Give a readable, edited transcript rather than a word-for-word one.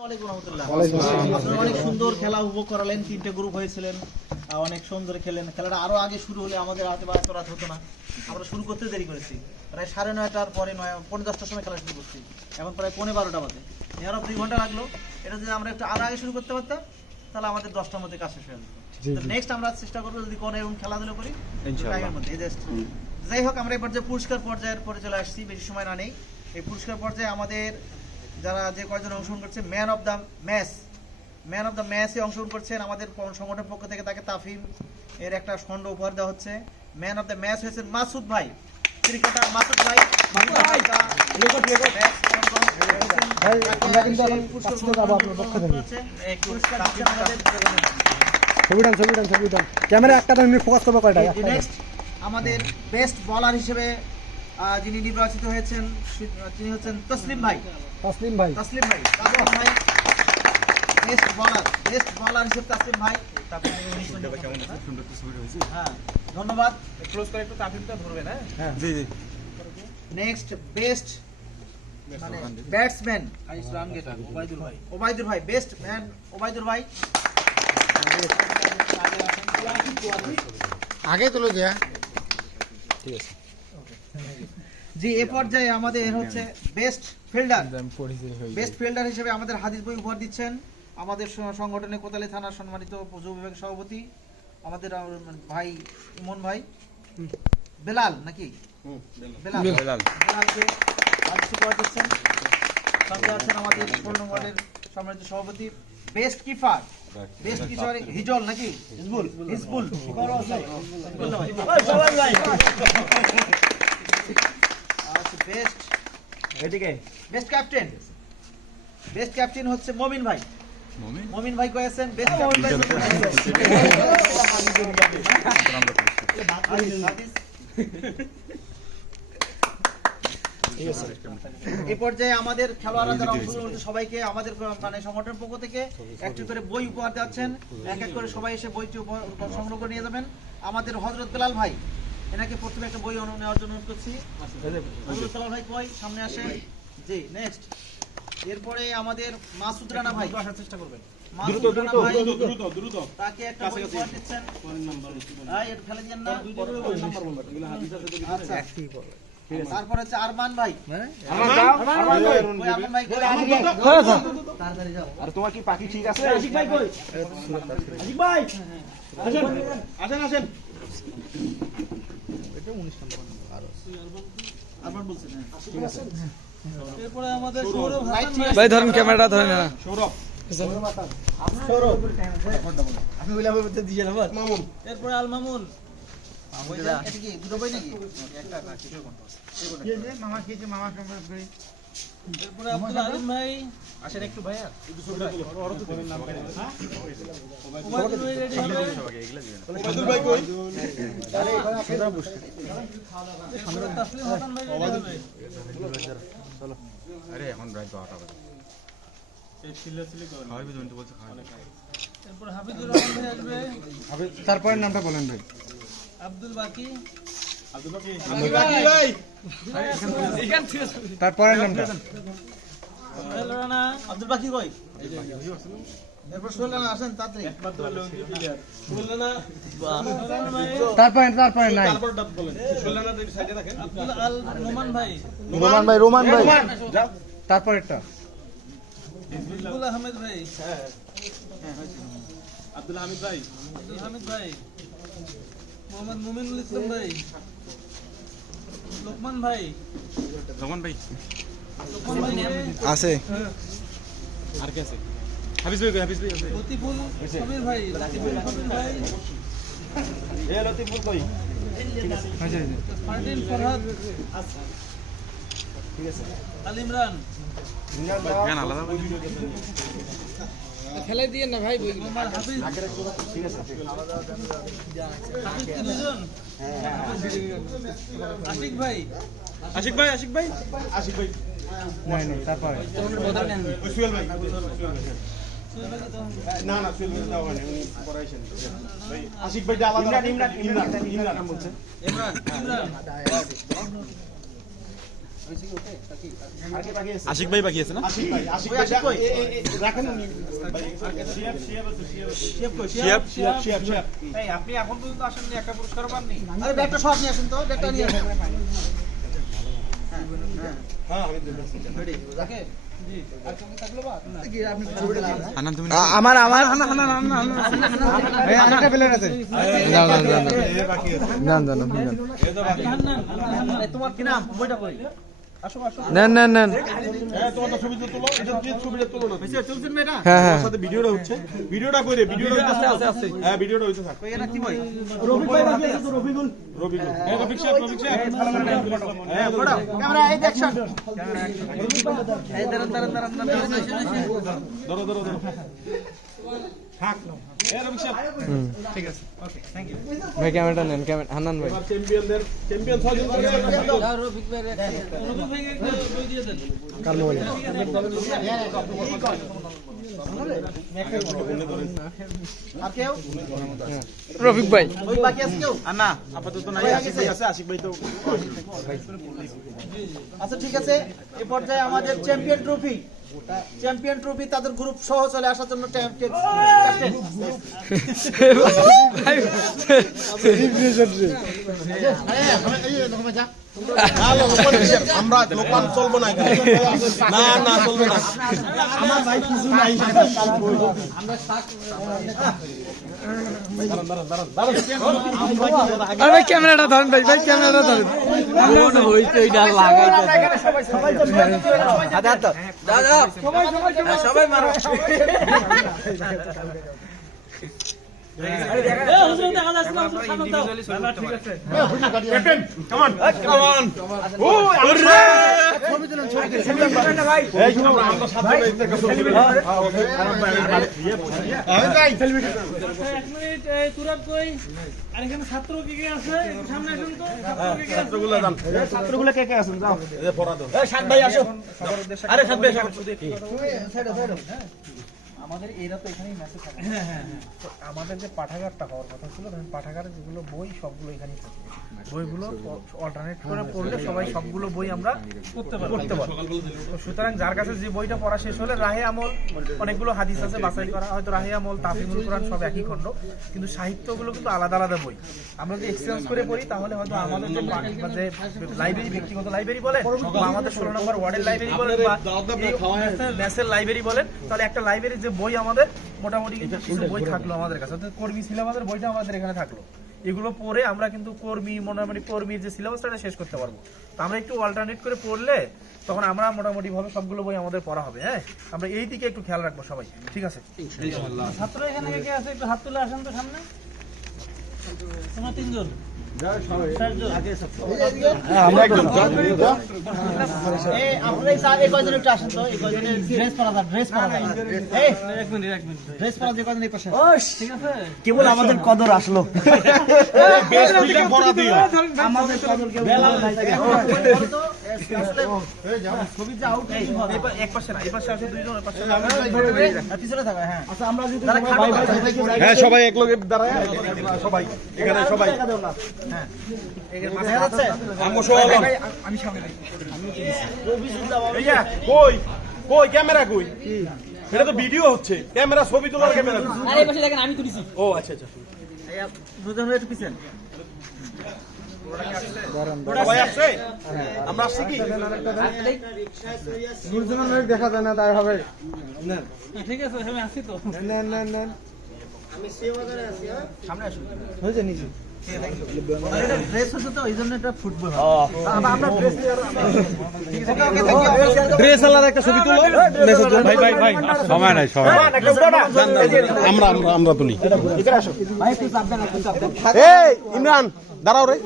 অনেক সুন্দর খেলা উপভোগ করালেন, তিনটে গ্রুপ হয়েছিলেন, অনেক সুন্দর খেলেন। খেলাটা আরো আগে শুরু হলে আমাদের হাতে বা এত রাত হতো না, আমরা শুরু করতে দেরি করেছি। প্রায় 9:30টার পরে 9:10টার সময় খেলা শুরু করছি, এখন প্রায় 12:15 বাজে, আরো 2 ঘন্টা লাগলো। এটা যদি আমরা একটু আরো আগে শুরু করতে পারতাম তাহলে আমাদের 10টার মধ্যে কাজ শেষ হয়ে যেত। নেক্সট আমরা চেষ্টা করবো যদি কোনো এরকম খেলাধুলো করি টাইমের মধ্যে। যাই হোক, আমরা এবার যে পুরস্কার পর্যায়ের পরে চলে আসছি, বেশি সময় না নেই। এই পুরস্কার পর্যায়ে আমাদের যারা যে কয়েকজন অংশগ্রহণ করছে, ম্যান অফ দ্য ম্যাচে অংশগ্রহণ করছেন আমাদের সংগঠনের পক্ষ থেকে তাকে তাফিম এর একটা খণ্ড উপহার দেওয়া হচ্ছে। ম্যান অফ দ্য ম্যাচ হয়েছেন মাসুদ ভাই, ক্রিকেটার মাসুদ ভাই। আমাদের বেস্ট বলার হিসেবে যিনি নির্বাচিত হয়েছেন তিনি হচ্ছেন তসলিম ভাই। বেস্ট বলার হিসেবে তসলিম ভাই। হ্যাঁ, ধন্যবাদ। ক্লোজ করে একটু তাফিমটা ধরবেন। হ্যাঁ, জি জি। নেক্সট বেস্ট মানে ব্যাটসম্যান ওবাইদুর ভাই। বেস্ট ম্যান ওবাইদুর ভাই। আগে তুলো যা, ঠিক আছে জি। এ পর্যায়ে আমাদের হচ্ছে বেস্ট ফিল্ডার হিসেবে আমাদের হাদিস ভাই উপহার দিচ্ছেন। আমাদের সংগঠনের কোতালি থানার সম্মানিত যুব বিভাগ সভাপতি আমাদের ভাই ইমন ভাই, বেলাল নাকি বেলালকে উপহার দিচ্ছেন। সঙ্গে আছেন আমাদের 16 নম্বরের সম্মানিত সভাপতি বেস্ট কিপার হিজল নাকি হিজবুল বেস্ট ক্যাপ্টেন হচ্ছে মমিন ভাই কয়েছেন। বেস্ট এই পর্যায়ে আমাদের খেলোয়াড়রা যারা অংশগ্রহণ করছে সবাইকে আমাদের মানে সংগঠনের পক্ষ থেকে একটি করে বই উপহার দেওয়াচ্ছেন। এক এক করে সবাই এসে বইটি সংগ্রহ করে নিয়ে যাবেন। আমাদের হযরত বেলাল ভাই, এনাকে প্রথমে একটা বই নেওয়ার জন্য অনুরোধ করছি। হযরত বেলাল ভাই কই সামনে আসেন। জি, নেক্সট। এরপরে আমাদের মাসুদ রানা ভাই, আসার চেষ্টা করবেন। দ্রুত তাকে একটা বই উপহার দিচ্ছেন। এটা ফেলে দিয়েন না। আচ্ছা, তারপর হচ্ছে আরমান ভাই। আর তোমার কি পাখি ঠিক আছে? আশিক ভাই কই? আশিক ভাই আসেন। এটা 19 নম্বর আরমান বলছেন। ঠিক আছে। এরপরে আমাদের সৌরভ ভাই ধরেন, ক্যামেরাটা ধরেন না। সৌরভ আমি বলি আমার মধ্যে দিয়ে নাম্বার মামুন। এরপরে আল মামুন। এটা কি দুটো বই নাকি? একটা না, কিছু কোনটা আছে? এই যে মামা খেয়েছে, মামা সম্পর্ক করি। এরপরে আব্দুল আলিম ভাই আসেন একটু ভাইয়া। একটু ছবিটা তুলো। ওরা তো নাম করে। হ্যাঁ, ওবাইদুল ভাই রেডি হবে। ওবাইদুল ভাই কই? আরে সেটা বসে। সামনে তাসলিম হাসান ভাই রেডি হবে। চলো। আরে এখন রাত 12টা বাজে। এই ছিল্লাছিল্লি করে খাওয়াবি জন্য বলছে খাওয়াবি। এরপর হাফিজুর রহমান ভাই আসবে। তারপরের নামটা বলেন ভাই। আব্দুল বাকি ভাই। তারপরের নামটা আব্দুল বাকি কই? এরপর সোহেল আসেন তাড়াতাড়ি। তারপরে নাই। আব্দুল আল নোমান ভাই। রোমান ভাই। তারপরেরটা আব্দুল আহমেদ ভাই। আব্দুল হামিদ ভাই। মোহাম্মদ মুমিনুল ইসলাম ভাই। লোকমান ভাই আছে। আর কে আছে? হাফিজ ভাই আছে। লতিফুল সমীর ভাই। লতিফুল কই? ফারদিন ফরহাদ। ঠিক আছে। আল ইমরান। গান আলাদা খেলে দিয়ে না ভাই বই। হাফিজ। ঠিক আছে। হাফিজ দুজন। আশিক ভাই। নাই তারপরে সুহেল ভাই। না সুহেল ভাই দাও না, উনি পড়াইছেন ভাই। আশিক ভাই আলাদা। ইমরান বলছে। ইমরান আশিক ভাই বাকি আছে না? ওই আশিক কই? রাখেন এই আপনি এখন পর্যন্ত আসেননি, একটা পুরস্কার পাননি? আরে ব্যাগটা সব নিয়ে আসেন তো, ব্যাগটা নিয়ে আসেন। হ্যাঁ আমি রেডি রাখে জি আর সঙ্গে থাকলো বা কি আপনি ছবিটা দিন আমার এই আরেকটা প্লেয়ার আছে। তোমার কি নাম বইটা কই আসো আসো নেন তোমার ছবি তো তুলো, এটা দিয়ে ছবিটা তুলো না। বেশি চলছেন মেয়েটা হ্যাঁ সাথে ভিডিওটা হচ্ছে, ভিডিওটা কইরে ভিডিওটা আছে। হ্যাঁ ভিডিওটা হইতে থাক। কই এটা কি বই রফিক ভাই বাকি আছে তো রফিকুল রবিকুল হ্যাঁ রফিক সাহেব হ্যাঁ বড় ক্যামেরা এই দেখছেন এই দাঁড়ান ধরো থাক এ রফিক সাহেব ঠিক আছে ওকে থ্যাংক ইউ ভাই ক্যামেরাটা নেন, ক্যামেরা হান্নান ভাই। চ্যাম্পিয়ন 6 জন করে রফিক ভাই একটা বই দিয়ে দেন কার মোবাইল? আর কেউ রফিক ভাই। বই বাকি আছে কেউ না আপাতত নাই, আশিক ভাই আছে, আশিক ভাই তো আচ্ছা ঠিক আছে এই পর্যায়ে আমাদের চ্যাম্পিয়ন ট্রফি তাদের গ্রুপ সহ চলে আসার জন্য ক্যাপ্টেন আমরা দোকান চলবো না এখানে। না চলবে না। আমার ভাই কিছু নাই। আরে ভাই ক্যামেরাটা ধরেন ভাই ক্যামেরাটা ধরেন। সবাই মারো ক্যাপ্টেন কাম অন ও ভাই এই আমরা সাথে একটা সেলিব্রেট ছাত্রগুলো কে কে আছেন যাও এই পড়া দাও এই সাত ভাই আসো আরে সাত ভাই আমাদের এরা তো এখানেই মেসেজ থাকে তো আমাদের যে পাঠাগারটা হওয়ার কথা ছিল, ধরেন পাঠাগারে যেগুলো বই সবগুলো এখানেই থাকে। বইগুলো অল্টারনেট করে পড়লে সবাই সবগুলো বই আমরা পড়তে পারবো। তো সুতরাং যার কাছে যে বইটা পড়া শেষ হলে রাহে আমল অনেকগুলো হাদিস আছে বাছাই করা, হয়তো রাহে আমল তাফিমুল কোরআন সব একই খণ্ড, কিন্তু সাহিত্যগুলো কিন্তু আলাদা আলাদা বই। আমরা যদি এক্সচেঞ্জ করে পড়ি তাহলে হয়তো আমাদের যে লাইব্রেরি, ব্যক্তিগত লাইব্রেরি বলেন বা আমাদের 16 নম্বর ওয়ার্ডের লাইব্রেরি বলেন বা ন্যাসের লাইব্রেরি বলেন, তাহলে একটা লাইব্রেরি যে বই আমাদের মোটামুটি কিছু বই থাকলো আমাদের কাছে, অর্থাৎ কর্মী সিলেবাসের বইটা আমাদের এখানে থাকলো। এগুলো পড়ে আমরা কিন্তু মোটামুটি কর্মীর যে সিলেবাসটা শেষ করতে পারবো। তো আমরা একটু অল্টারনেট করে পড়লে তখন আমরা মোটামুটি ভাবে সবগুলো বই আমাদের পড়া হবে। হ্যাঁ, আমরা এই দিকে একটু খেয়াল রাখবো সবাই, ঠিক আছে? ছাত্র এখানে কে আছে একটু হাত তুলে আসেন তো সামনে তোমরা তিনজন কেবল আমাদের কদর আসলো। আমাদের এক পাশে না, এই পাশে আসে দুইজন, ওই পাশে পিছনে থাকা হ্যাঁ আচ্ছা আমরা যদি হ্যাঁ সবাই এক লগে দাঁড়ায় সবাই এখানে সবাই আমি সামনে কই কই ক্যামেরা কই এটা তো ভিডিও হচ্ছে, ক্যামেরা ছবি তোলার ক্যামেরা ও আচ্ছা দুজন একটু পিছনে সবাই আসছে আমরা আসছি কি দেখা যায় না, তাই হবে। ঠিক আছে আমি আসছি তো নেন সামনে আসুন হয়েছে নিচে। ড্রেস হচ্ছে তো এই জন্য এটা ফুটবল ড্রেস আলাদা একটা ছবি তুলো ভাই ভাই ভাই সময় নাই সময় আমরা তুলি এই ইমরান দাঁড়াও রে